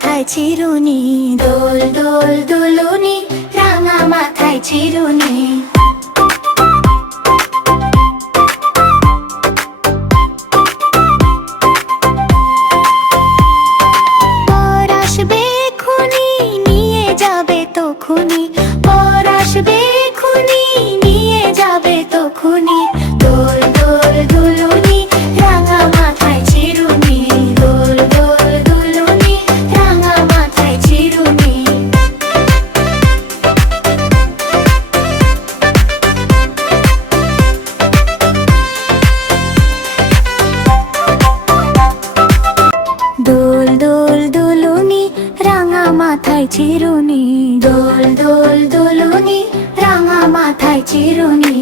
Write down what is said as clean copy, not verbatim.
মাথায় চিরুনি, দোল দোল দুলুনি, রাঙা মাথায় চিরুনি। পর আসবে খুনি, নিয়ে যাবে তখুনি, পর আসবে খুনি, নিয়ে যাবে তখুনি। দোল দোল দুলুনি, রাঙা মাথায় চিরুনি, দোল দোল দুলুনি, রাঙা মাথায় চিরুনি। দোল দোল দুলুনি, রাঙা মাথায় চিরুনি, দোল দোল দুলুনি, রাঙা মাথায় চিরুনি।